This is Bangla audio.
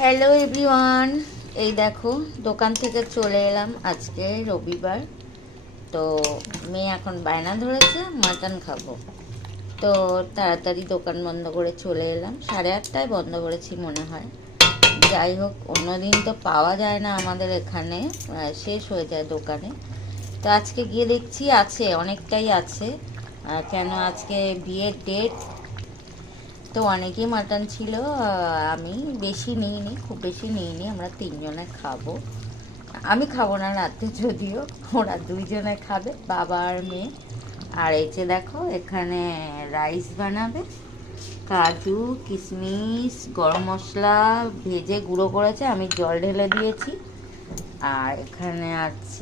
হ্যালো এভরিওয়ান, এই দেখো দোকান থেকে চলে এলাম। আজকে রবিবার, তো মেয়ে এখন বায়না ধরেছে মাটন খাবো। তো তাড়াতাড়ি দোকান বন্ধ করে চলে এলাম, 8:30টায় বন্ধ করেছি মনে হয়। যাই হোক, অন্যদিন তো পাওয়া যায় না আমাদের এখানে, শেষ হয়ে যায় দোকানে। তো আজকে গিয়ে দেখছি আছে, অনেকটাই আছে। কেন আজকে বিয়ের ডেট, তো অনেকই মাটন ছিল। আমি বেশি নিইনি, খুব বেশি নিইনি, আমরা তিনজনে খাবো। আমি খাবো না রাতে, যদিও ওরা দুইজনে খাবে, বাবা আর মেয়ে। আর এই যে দেখো, এখানে রাইস বানাবে, কাজু কিশমিশ গরম মশলা ভেজে গুঁড়ো করেছে, আমি জল ঢেলে দিয়েছি। আর এখানে আছে